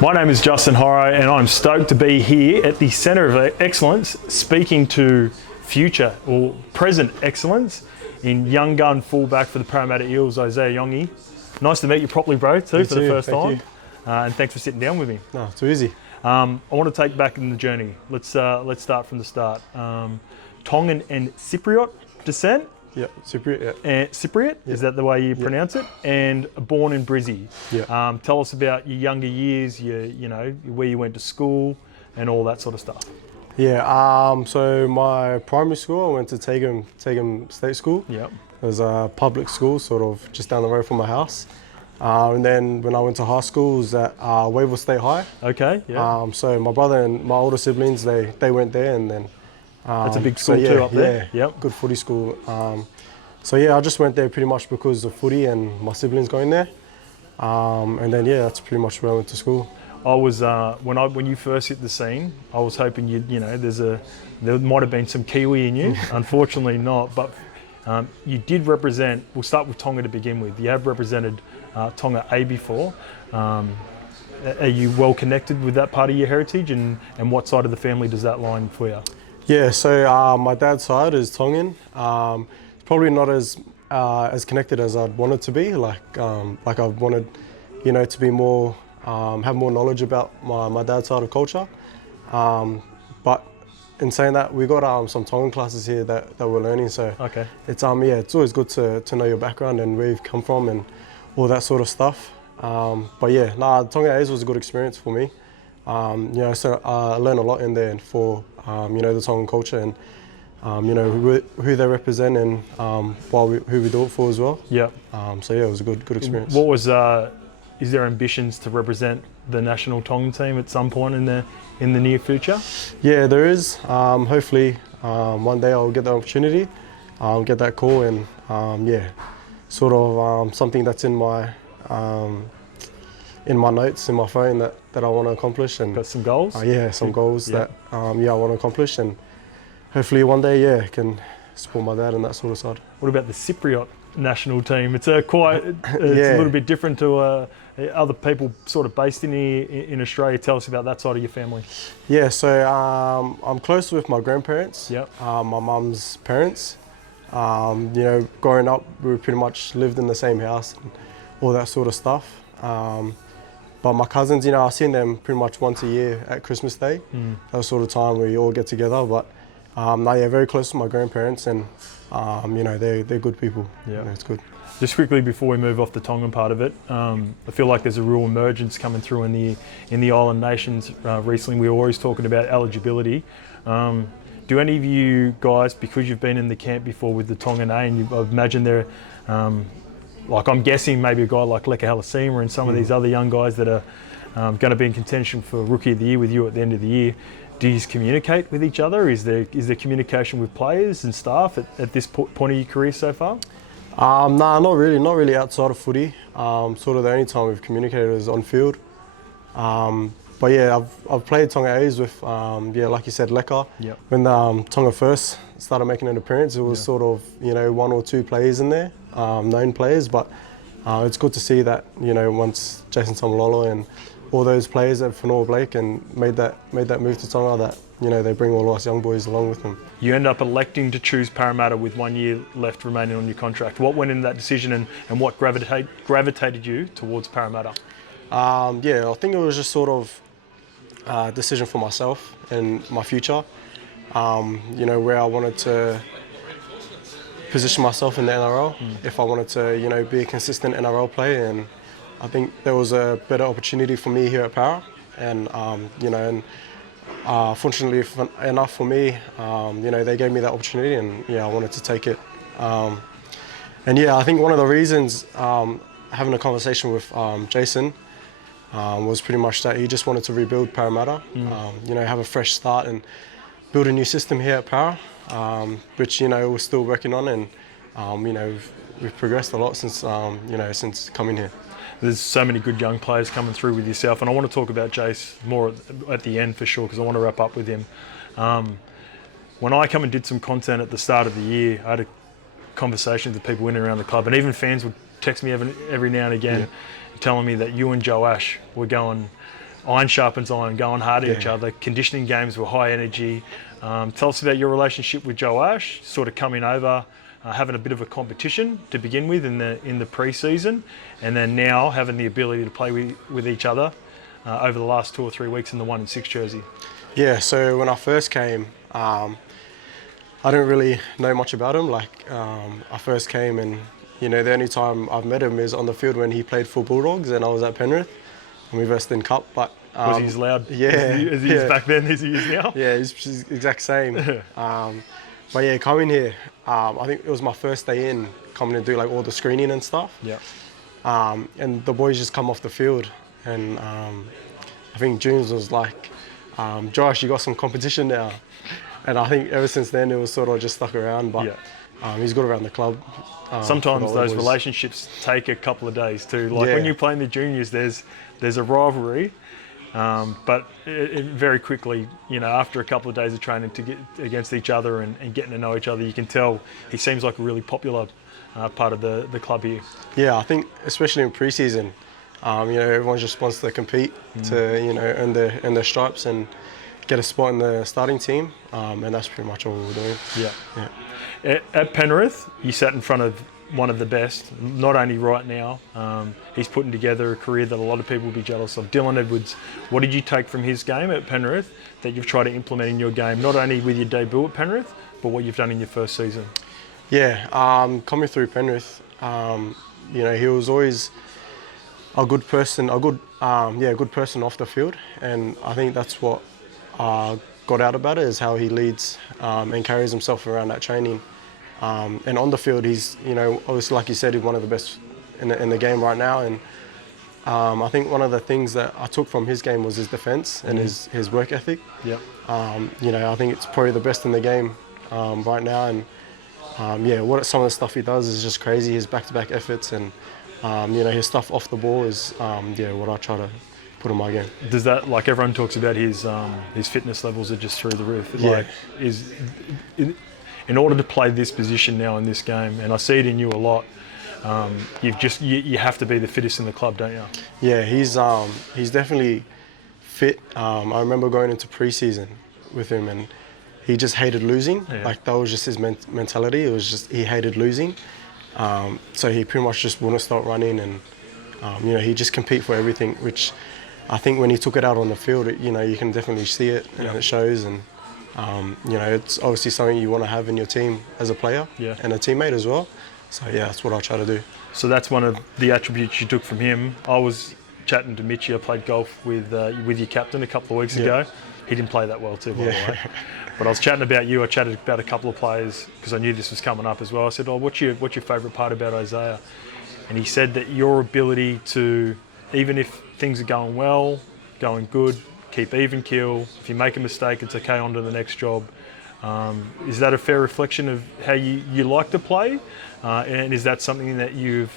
My name is Justin Horro and I'm stoked to be here at the Centre of Excellence speaking to future or present excellence in young gun fullback for the Parramatta Eels, Isaiah Yonge. Nice to meet you properly, bro, for the first time. And thanks for sitting down with me. No, too easy. I want to take back in the journey. Let's start from the start. Tongan and Cypriot descent. Yeah, Cypriot. Yeah. And Cypriot, is that the way you pronounce it? And born in Brizzy. Yeah. Tell us about your younger years, you know, where you went to school and all that sort of stuff. Yeah. So my primary school, I went to Tegum State School. Yep. It was a public school, sort of just down the road from my house. And then when I went to high school, it was at Wavell State High. Okay. Yeah. So my brother and my older siblings, they went there, and then. That's a big school too up there. Yeah. Yep. Good footy school. So yeah, I just went there pretty much because of footy and my siblings going there. And then yeah, that's pretty much where I went to school. I was when you first hit the scene, I was hoping you know there might have been some Kiwi in you. Unfortunately not, but you did represent. We'll start with Tonga to begin with. You have represented Tonga A before. Are you well connected with that part of your heritage, and what side of the family does that line for you? Yeah, so my dad's side is Tongan. It's probably not as connected as I'd want it to be. Like I wanted, you know, to be more, have more knowledge about my dad's side of culture. But in saying that, we got some Tongan classes here that we're learning. So okay. It's yeah, it's always good to know your background and where you've come from and all that sort of stuff. But yeah, Tonga A's was a good experience for me. You know, so I learned a lot in there for you know, the Tongan culture and you know who they represent and who we do it for as well. Yeah. So yeah, it was a good experience. What was is there ambitions to represent the national Tongan team at some point in the near future? Yeah, there is. Hopefully one day I'll get the opportunity, get that call, and yeah, sort of something that's in my notes in my phone that I want to accomplish. And got some goals? Yeah, some goals that yeah, I want to accomplish, and hopefully one day, yeah, I can support my dad and that sort of side. What about the Cypriot national team? It's a little bit different to other people sort of based in Australia. Tell us about that side of your family. Yeah, so I'm close with my grandparents. Yep. My mum's parents. You know, growing up, we pretty much lived in the same house and all that sort of stuff. But my cousins, you know, I seen them pretty much once a year at Christmas Day. That sort of time where you all get together. But no, yeah, very close to my grandparents, and you know, they're good people. Yeah, you know, it's good. Just quickly before we move off the Tongan part of it, I feel like there's a real emergence coming through in the island nations. Recently, we were always talking about eligibility. Do any of you guys, because you've been in the camp before with the Tongan A, and I imagine they're like I'm guessing maybe a guy like Leka Halasima and some of these other young guys that are going to be in contention for Rookie of the Year with you at the end of the year, do you communicate with each other? Is there communication with players and staff at this point of your career so far? Nah, not really outside of footy. Sort of the only time we've communicated is on field. But yeah, I've played Tonga A's with, yeah, like you said, Leka. Yep. When Tonga first started making an appearance, it was sort of, you know, one or two players in there, known players. But it's good to see that, you know, once Jason Tamalolo and all those players at Whanua Blake and made that move to Tonga, that, you know, they bring all us young boys along with them. You end up electing to choose Parramatta with 1 year left remaining on your contract. What went into that decision, and what gravitated you towards Parramatta? Yeah, I think it was just sort of a decision for myself and my future. You know, where I wanted to position myself in the NRL, if I wanted to, you know, be a consistent NRL player, and I think there was a better opportunity for me here at Para, and you know, and fortunately enough for me, you know, they gave me that opportunity, and yeah, I wanted to take it. And yeah, I think one of the reasons having a conversation with Jason was pretty much that he just wanted to rebuild Parramatta, you know, have a fresh start and build a new system here at Para, which, you know, we're still working on, and you know, we've progressed a lot since you know, since coming here. There's so many good young players coming through with yourself, and I want to talk about Jace more at the end for sure, because I want to wrap up with him. When I come and did some content at the start of the year, I had conversations with people in and around the club, and even fans would text me every now and again, telling me that you and Joe Ash were going iron sharpens iron, going hard at Yeah. each other. Conditioning games were high energy. Tell us about your relationship with Joe Ash, sort of coming over, having a bit of a competition to begin with in the pre-season, and then now having the ability to play with each other over the last 2 or 3 weeks in the 1 and 6 jersey. Yeah, so when I first came, I didn't really know much about him. I first came and, the only time I've met him is on the field when he played for Bulldogs and I was at Penrith and we versed in Cup. But Was he as loud yeah, as he is back then as he is now? Yeah, he's exact same. But yeah, coming here, I think it was my first day in, coming to do like all the screening and stuff. Yeah. And the boys just come off the field and I think Junes was like, Josh, you got some competition now. And I think ever since then it was sort of just stuck around, but he's good around the club. Sometimes those boys. relationships take a couple of days too. Like Yeah. when you play in the juniors, there's a rivalry, but it very quickly, after a couple of days of training to get against each other and getting to know each other, you can tell he seems like a really popular part of the club here. Yeah, I think especially in pre-season, everyone just wants to compete to earn their stripes and get a spot in the starting team, and that's pretty much all we're doing. Yeah. At Penrith, you sat in front of one of the best, not only right now. He's putting together a career that a lot of people will be jealous of. Dylan Edwards, what did you take from his game at Penrith that you've tried to implement in your game, not only with your debut at Penrith, but what you've done in your first season? Yeah, coming through Penrith, he was always a good person, a good person off the field, and I think that's what got out about it is how he leads and carries himself around that training. And on the field, he's obviously, like you said, he's one of the best in the game right now. And I think one of the things that I took from his game was his defence and his work ethic. Yeah. I think it's probably the best in the game right now. And some of the stuff he does is just crazy. His back-to-back efforts and his stuff off the ball is what I try to put in my game. Does that, like everyone talks about his fitness levels are just through the roof. Yeah. In order to play this position now in this game, and I see it in you a lot, you have to be the fittest in the club, don't you? Yeah, he's definitely fit. I remember going into pre-season with him and he just hated losing. Yeah. Like that was just his mentality. It was just he hated losing. So he pretty much just wouldn't start running and he just compete for everything, which I think when he took it out on the field, you can definitely see it and it shows. And it's obviously something you want to have in your team as a player and a teammate as well. So yeah, that's what I try to do. So that's one of the attributes you took from him. I was chatting to Mitchie. I played golf with your captain a couple of weeks ago. He didn't play that well too, by the way. But I was chatting about you. I chatted about a couple of players because I knew this was coming up as well. I said, what's your favourite part about Isaiah? And he said that your ability to, even if things are going well, going good, keep even keel. If you make a mistake, it's okay, on to the next job. Is that a fair reflection of how you like to play? And is that something that you've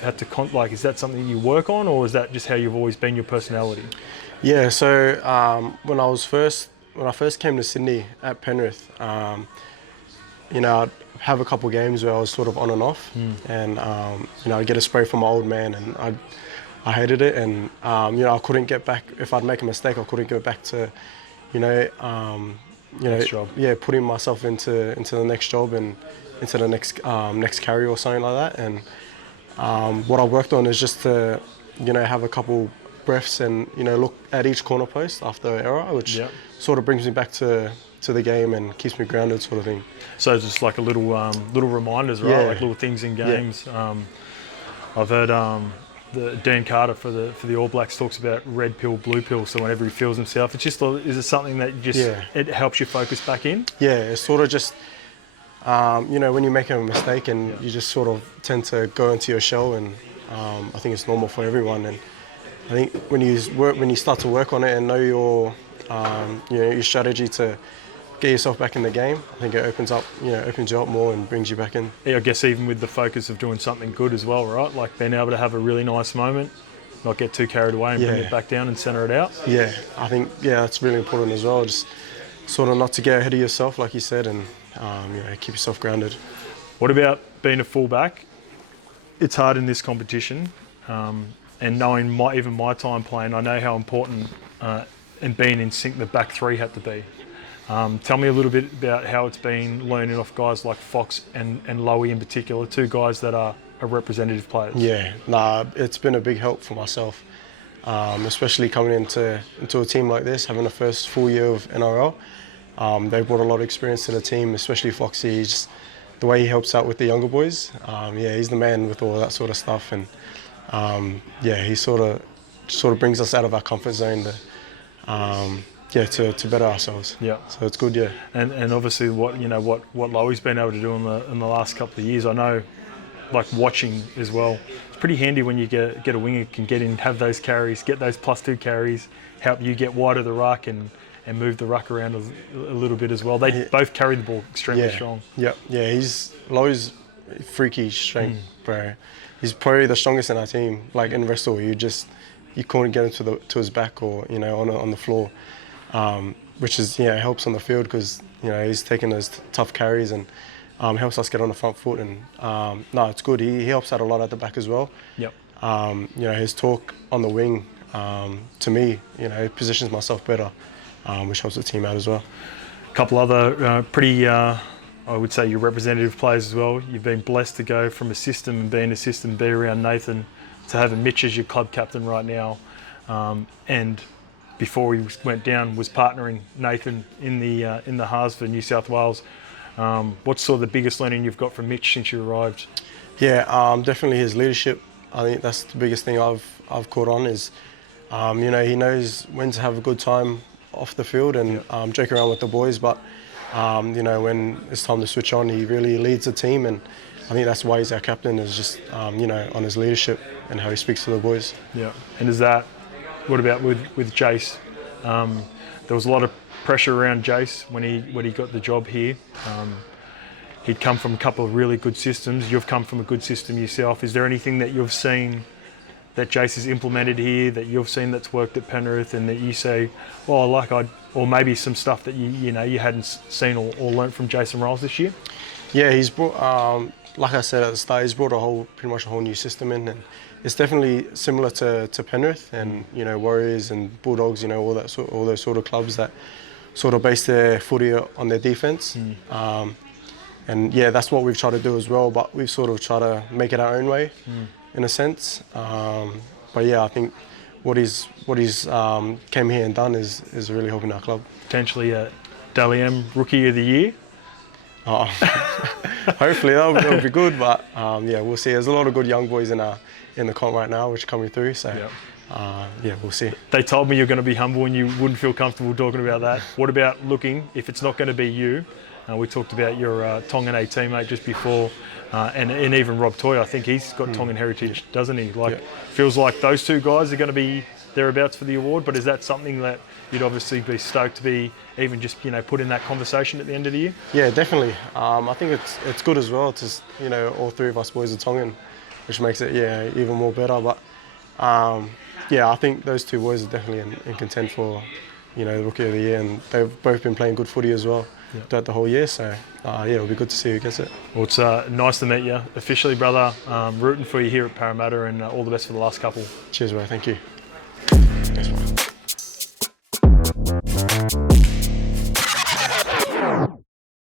had to, is that something you work on, or is that just how you've always been, your personality? Yeah, so when I first came to Sydney at Penrith, I'd have a couple of games where I was sort of on and off, and I'd get a spray from my old man, and I hated it, and I couldn't get back. If I'd make a mistake, I couldn't go back to, Next job. putting myself into the next job and into the next carry or something like that. And what I worked on is just to, have a couple breaths and look at each corner post after an error, which sort of brings me back to the game and keeps me grounded, sort of thing. So just like a little reminders, right? Yeah. Like little things in games. I've heard the Dan Carter for the All Blacks talks about red pill, blue pill. So whenever he feels himself, it's just, is it something that it helps you focus back in? Yeah, it's sort of just when you make a mistake and you just sort of tend to go into your shell, and I think it's normal for everyone. And I think when you start to work on it and know your strategy to get yourself back in the game, I think it opens you up more and brings you back in. Yeah, I guess even with the focus of doing something good as well, right? Like being able to have a really nice moment, not get too carried away and bring it back down and centre it out. Yeah, I think that's really important as well. Just sort of not to get ahead of yourself, like you said, and keep yourself grounded. What about being a fullback? It's hard in this competition. and knowing even my time playing, I know how important and being in sync the back three had to be. Tell me a little bit about how it's been learning off guys like Fox and Lowy in particular, two guys that are representative players. Yeah, it's been a big help for myself, especially coming into a team like this, having the first full year of NRL. They brought a lot of experience to the team, especially Foxy. The way he helps out with the younger boys. He's the man with all that sort of stuff, and he sort of brings us out of our comfort zone to better ourselves. Yeah. So it's good, yeah. And obviously what Lowy's been able to do in the last couple of years, I know, like watching as well. It's pretty handy when you get a winger can get in, have those carries, get those +2 carries, help you get wide of the ruck and move the ruck around a little bit as well. They both carry the ball extremely strong. Yeah. Lowy's freaky strength, bro. He's probably the strongest in our team. Like in wrestle, you couldn't get him to his back or on the floor, which is helps on the field because he's taking those tough carries and helps us get on the front foot. And it's good. He helps out a lot at the back as well. Yep. His talk on the wing to me, positions myself better, which helps the team out as well. A couple other pretty. I would say your representative players as well. You've been blessed to go from a system and being a system B around Nathan to having Mitch as your club captain right now, and before he went down was partnering Nathan in the Haas for New South Wales. What's sort of the biggest learning you've got from Mitch since you arrived? Yeah, definitely his leadership. I think that's the biggest thing I've caught on is, he knows when to have a good time off the field and joke around with the boys, but when it's time to switch on, he really leads the team, and I think that's why he's our captain, is just, on his leadership and how he speaks to the boys. Yeah, and what about with Jace? There was a lot of pressure around Jace when he got the job here. He'd come from a couple of really good systems. You've come from a good system yourself. Is there anything that you've seen that Jace has implemented here that you've seen that's worked at Penrith and that you say, or maybe some stuff that you hadn't seen or learnt from Jason Riles this year? Yeah, he's brought, like I said at the start, he's brought pretty much a whole new system in, and it's definitely similar to Penrith and Warriors and Bulldogs, all those sort of clubs that sort of base their footy on their defence. And that's what we've tried to do as well, but we've sort of tried to make it our own way in a sense. I think what he's came here and done is really helping our club. Potentially a Dally M Rookie of the Year. Hopefully that'll be good, but we'll see. There's a lot of good young boys in the comp right now, which are coming through. So we'll see. They told me you're going to be humble and you wouldn't feel comfortable talking about that. What about looking, if it's not going to be you? We talked about your Tongan A teammate just before, and even Rob Toy. I think he's got Tongan heritage, doesn't he? Feels like those two guys are going to be thereabouts for the award. But is that something that you'd obviously be stoked to be even just put in that conversation at the end of the year? Yeah, definitely. I think it's good as well. It's all three of us boys are Tongan, which makes it even more better. But I think those two boys are definitely in content for the Rookie of the Year, and they've both been playing good footy as well. Throughout the whole year, so it'll be good to see who gets it. Well, it's nice to meet you officially, brother. Rooting for you here at Parramatta, and all the best for the last couple. Cheers, bro. Thank you. Thanks, bro.